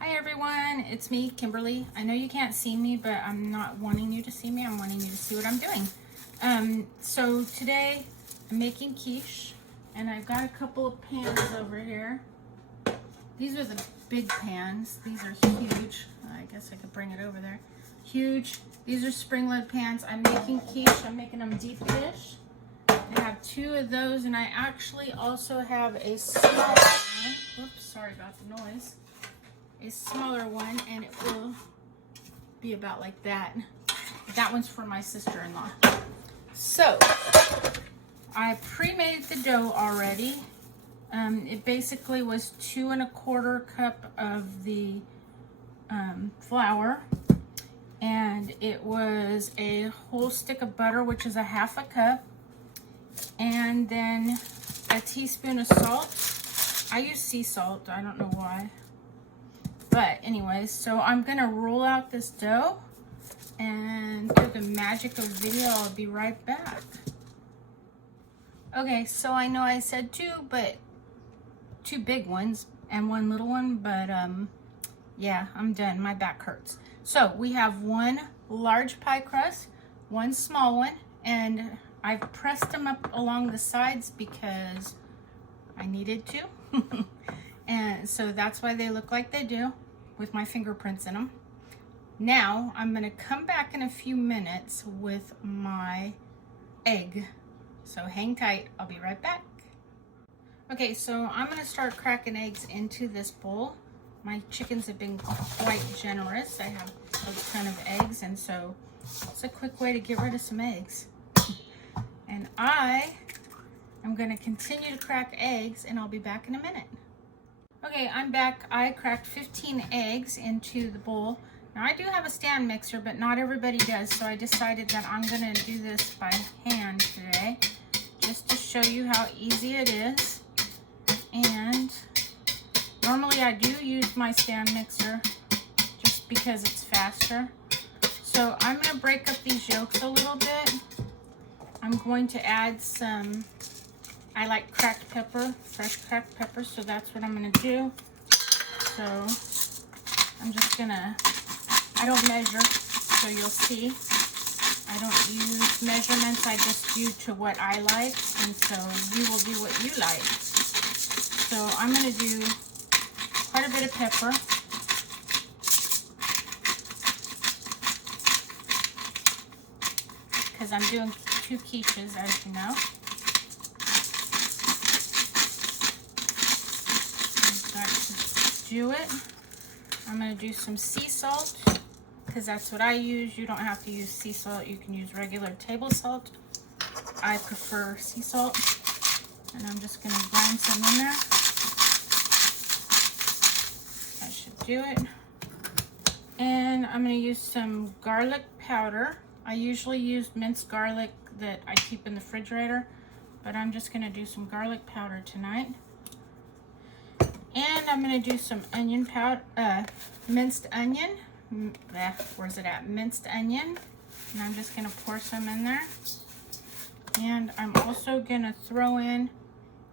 Hi everyone, it's me, Kimberly. I know you can't see me, but I'm not wanting you to see me. I'm wanting you to see what I'm doing. So today I'm making quiche, and I've got a couple of pans over here. These are the big pans. These are huge. I guess I could bring it over there. Huge. These are spring-led pans. I'm making quiche. I'm making them deep dish. I have two of those, and I actually also have a smaller one. Whoops, sorry about the noise. A smaller one, and it will be about like that. That one's for my sister-in-law. So I pre-made the dough already. It basically was 2 1/4 cup of the flour, and it was a whole stick of butter, which is a 1/2 cup, and then a teaspoon of salt. I use sea salt, I don't know why. But anyways, so I'm gonna roll out this dough, and through the magic of video, I'll be right back. Okay, so I know I said 2, but 2 big ones and 1 little one, but yeah, I'm done. My back hurts. So we have 1 large pie crust, 1 small one, and I've pressed them up along the sides because I needed to. And so that's why they look like they do, with my fingerprints in them. Now I'm gonna come back in a few minutes with my egg. So hang tight, I'll be right back. Okay, so I'm gonna start cracking eggs into this bowl. My chickens have been quite generous. I have a ton of eggs, and so it's a quick way to get rid of some eggs. And I am gonna continue to crack eggs, and I'll be back in a minute. Okay, I'm back. I cracked 15 eggs into the bowl. Now I do have a stand mixer, but not everybody does, so I decided that I'm gonna do this by hand today, just to show you how easy it is. And normally I do use my stand mixer just because it's faster. So I'm gonna break up these yolks a little bit. I'm going to add some, I like cracked pepper, fresh cracked pepper, so that's what I'm gonna do. So I'm just gonna, I don't measure, so you'll see. I don't use measurements, I just do to what I like, and so you will do what you like. So I'm gonna do quite a bit of pepper. Because I'm doing 2 quiches, as you know. Do it. I'm going to do some sea salt because that's what I use. You don't have to use sea salt. You can use regular table salt. I prefer sea salt. And I'm just going to grind some in there. That should do it. And I'm going to use some garlic powder. I usually use minced garlic that I keep in the refrigerator, but I'm just going to do some garlic powder tonight. And I'm going to do some onion powder, minced onion. Where's it at? Minced onion. And I'm just going to pour some in there. And I'm also going to throw in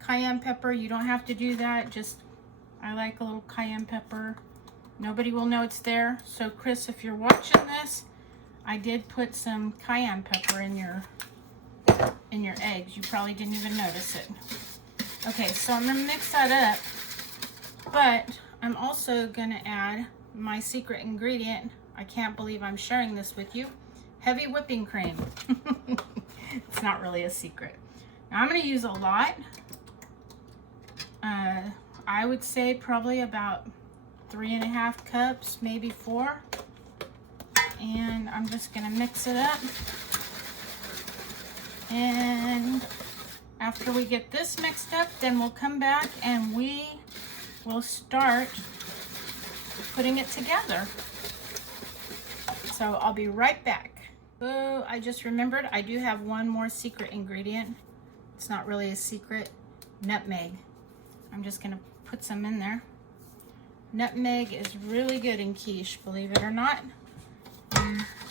cayenne pepper. You don't have to do that. Just, I like a little cayenne pepper. Nobody will know it's there. So Chris, if you're watching this, I did put some cayenne pepper in your eggs. You probably didn't even notice it. Okay, so I'm going to mix that up. But I'm also gonna add my secret ingredient. I can't believe I'm sharing this with you. Heavy whipping cream. It's not really a secret. Now I'm gonna use a lot. I would say probably about 3 1/2 cups, maybe 4. And I'm just gonna mix it up. And after we get this mixed up, then we'll come back and we'll start putting it together. So I'll be right back. So I just remembered I do have one more secret ingredient. It's not really a secret. Nutmeg. I'm just gonna put some in there. Nutmeg is really good in quiche, believe it or not.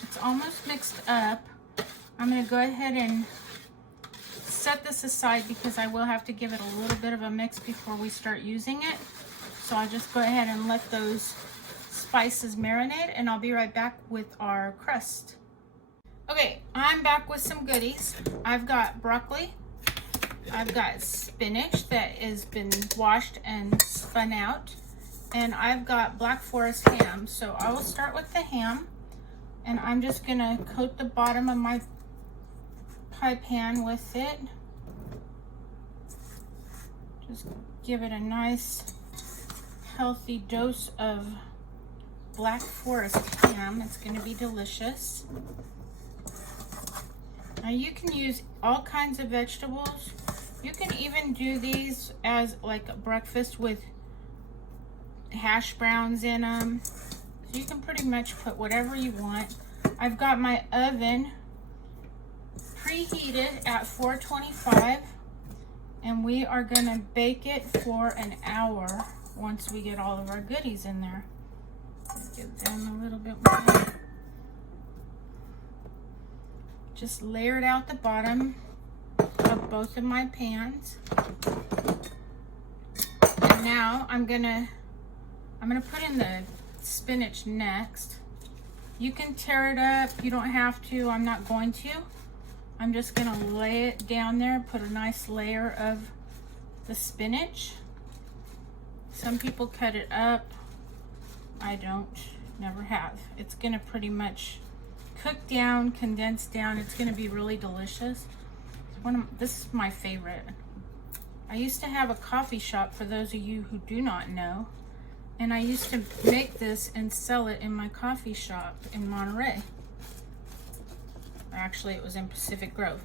It's almost mixed up. I'm gonna go ahead and set this aside because I will have to give it a little bit of a mix before we start using it. So I'll just go ahead and let those spices marinate, and I'll be right back with our crust. Okay, I'm back with some goodies. I've got broccoli. I've got spinach that has been washed and spun out. And I've got Black Forest ham. So I will start with the ham. And I'm just gonna coat the bottom of my pie pan with it. Just give it a nice healthy dose of Black Forest ham. It's gonna be delicious. Now you can use all kinds of vegetables. You can even do these as like a breakfast with hash browns in them. So you can pretty much put whatever you want. I've got my oven preheated at 425, and we are gonna bake it for an hour once we get all of our goodies in there. Let's give them a little bit more. Just layer it out the bottom of both of my pans. And now I'm gonna put in the spinach next. You can tear it up, you don't have to, I'm not going to. I'm just gonna lay it down there, put a nice layer of the spinach. Some people cut it up. I don't, never have. It's gonna pretty much cook down, condense down. It's gonna be really delicious. This is my favorite. I used to have a coffee shop, for those of you who do not know, and I used to make this and sell it in my coffee shop in Monterey. Actually, it was in Pacific Grove,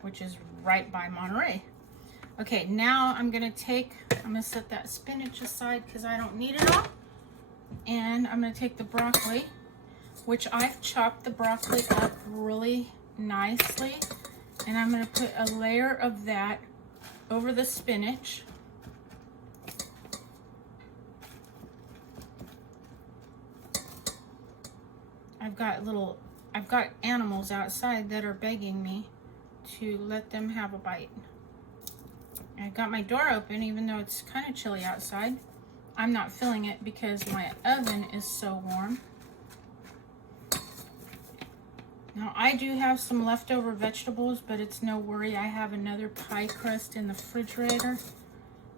which is right by Monterey. Okay, now I'm gonna set that spinach aside because I don't need it all. And I'm gonna take the broccoli, which I've chopped the broccoli up really nicely. And I'm gonna put a layer of that over the spinach. I've got animals outside that are begging me to let them have a bite. I got my door open even though it's kind of chilly outside. I'm not filling it because my oven is so warm. Now I do have some leftover vegetables, but it's no worry. I have another pie crust in the refrigerator,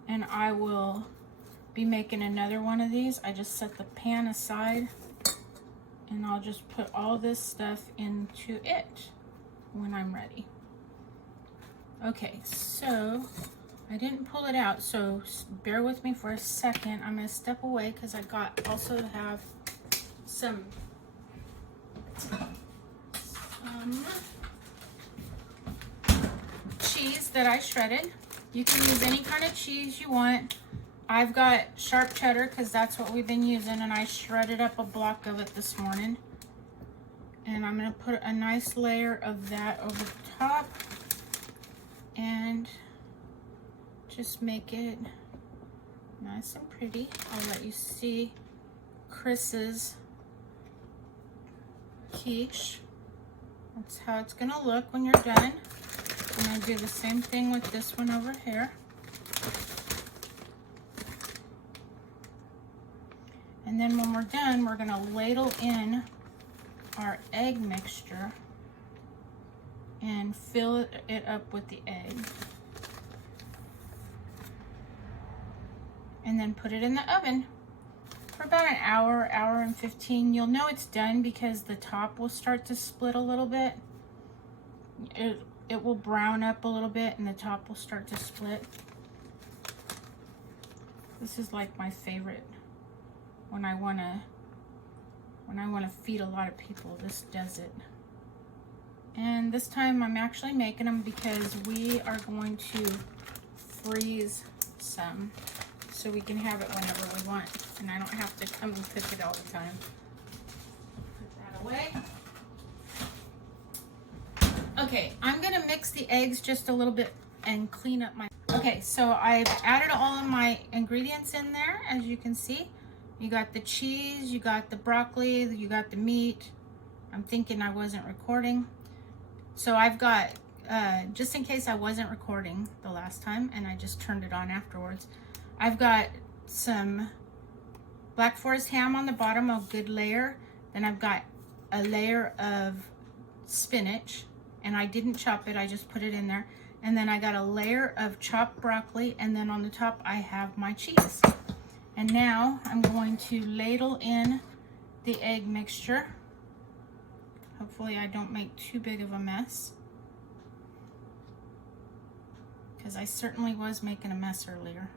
and I will be making another one of these. I just set the pan aside, and I'll just put all this stuff into it when I'm ready. Okay, so I didn't pull it out, so bear with me for a second. I'm gonna step away because I also have some cheese that I shredded. You can use any kind of cheese you want. I've got sharp cheddar because that's what we've been using, and I shredded up a block of it this morning. And I'm going to put a nice layer of that over the top and just make it nice and pretty. I'll let you see Chris's quiche. That's how it's going to look when you're done. I'm going to do the same thing with this one over here. And then when we're done, we're going to ladle in our egg mixture and fill it up with the egg. And then put it in the oven for about an hour, hour and 15. You'll know it's done because the top will start to split a little bit. It will brown up a little bit and the top will start to split. This is like my favorite when I want to feed a lot of people. This does it. And this time I'm actually making them because we are going to freeze some so we can have it whenever we want, and I don't have to come and cook it all the time. Put that away. Okay, I'm gonna mix the eggs just a little bit and clean up my... Okay, so I've added all of my ingredients in there, as you can see. You got the cheese, you got the broccoli, you got the meat. I'm thinking I wasn't recording. So I've got, just in case I wasn't recording the last time and I just turned it on afterwards, I've got some Black Forest ham on the bottom, a good layer. Then I've got a layer of spinach, and I didn't chop it, I just put it in there. And then I got a layer of chopped broccoli, and then on the top I have my cheese. And now I'm going to ladle in the egg mixture. Hopefully I don't make too big of a mess, because I certainly was making a mess earlier.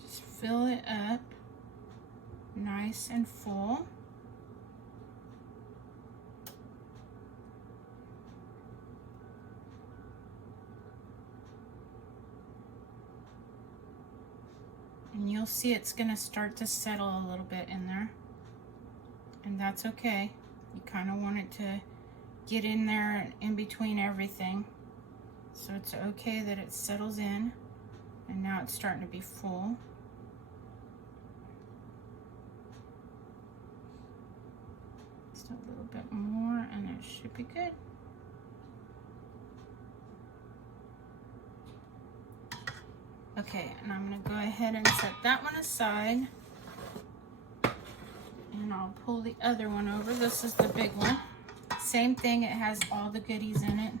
Just fill it up nice and full. And you'll see it's going to start to settle a little bit in there. And that's okay. You kind of want it to get in there and in between everything. So it's okay that it settles in. And now it's starting to be full. Just a little bit more and it should be good. Okay, and I'm going to go ahead and set that one aside. And I'll pull the other one over. This is the big one. Same thing, it has all the goodies in it.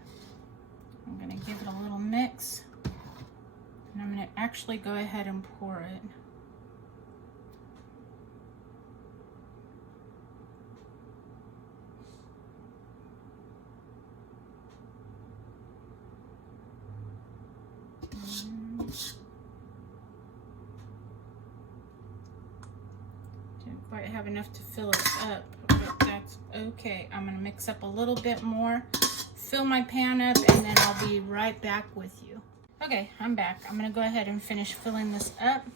I'm going to give it a little mix. And I'm going to actually go ahead and pour it. Didn't quite have enough to fill it up, but that's okay. I'm going to mix up a little bit more, fill my pan up, and then I'll be right back with you. Okay, I'm back. I'm going to go ahead and finish filling this up.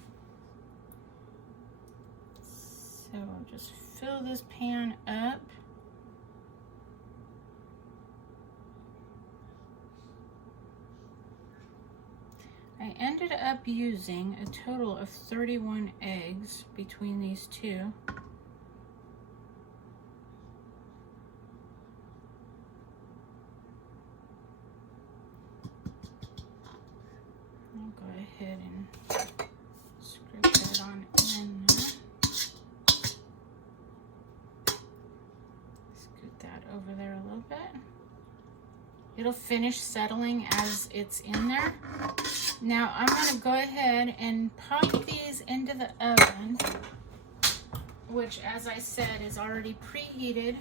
So I'll just fill this pan up. I ended up using a total of 31 eggs between these two. I'll go ahead and scrape that on in there. Scoot that over there a little bit. It'll finish settling as it's in there. Now I'm going to go ahead and pop these into the oven, which, as I said, is already preheated.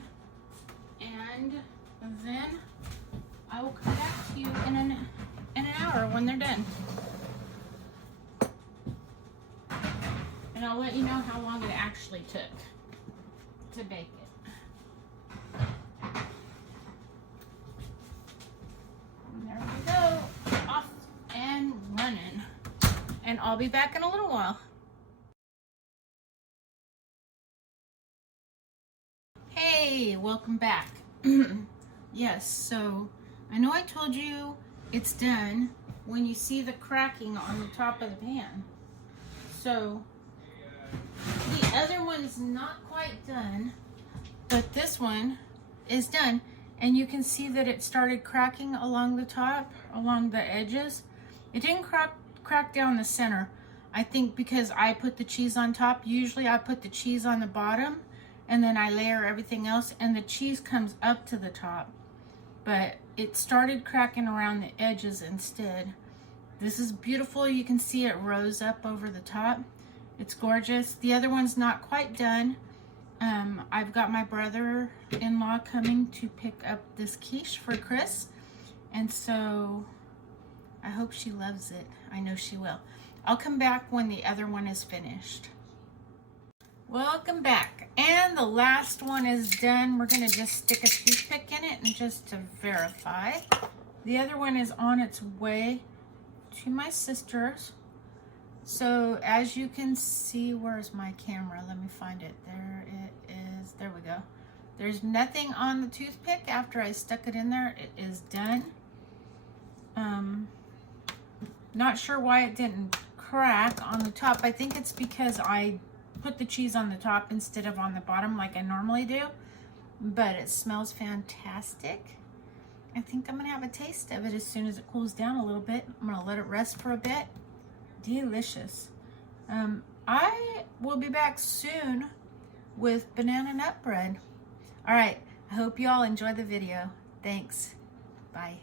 And then I will come back to you in an hour when they're done. And I'll let you know how long it actually took to bake it. And there we go, off and running. And I'll be back in a little while. Hey, welcome back. Yes, so I know I told you it's done when you see the cracking on the top of the pan. So the other one's not quite done, but this one is done. And you can see that it started cracking along the top, along the edges. It didn't crack down the center. I think because I put the cheese on top. Usually I put the cheese on the bottom and then I layer everything else and the cheese comes up to the top. But it started cracking around the edges instead. This is beautiful. You can see it rose up over the top. It's gorgeous. The other one's not quite done. I've got my brother-in-law coming to pick up this quiche for Chris. And so I hope she loves it. I know she will. I'll come back when the other one is finished. Welcome back. And the last one is done. We're going to just stick a toothpick in it and just to verify. The other one is on its way to my sister's. So as you can see, where's my camera? Let me find it. There it is. There we go. There's nothing on the toothpick after I stuck it in there. It is done. Not sure why it didn't crack on the top. I think it's because I put the cheese on the top instead of on the bottom like I normally do. but it smells fantastic. I think I'm gonna have a taste of it as soon as it cools down a little bit. I'm gonna let it rest for a bit. Delicious. I will be back soon with banana nut bread. All right, I hope you all enjoy the video. Thanks. Bye.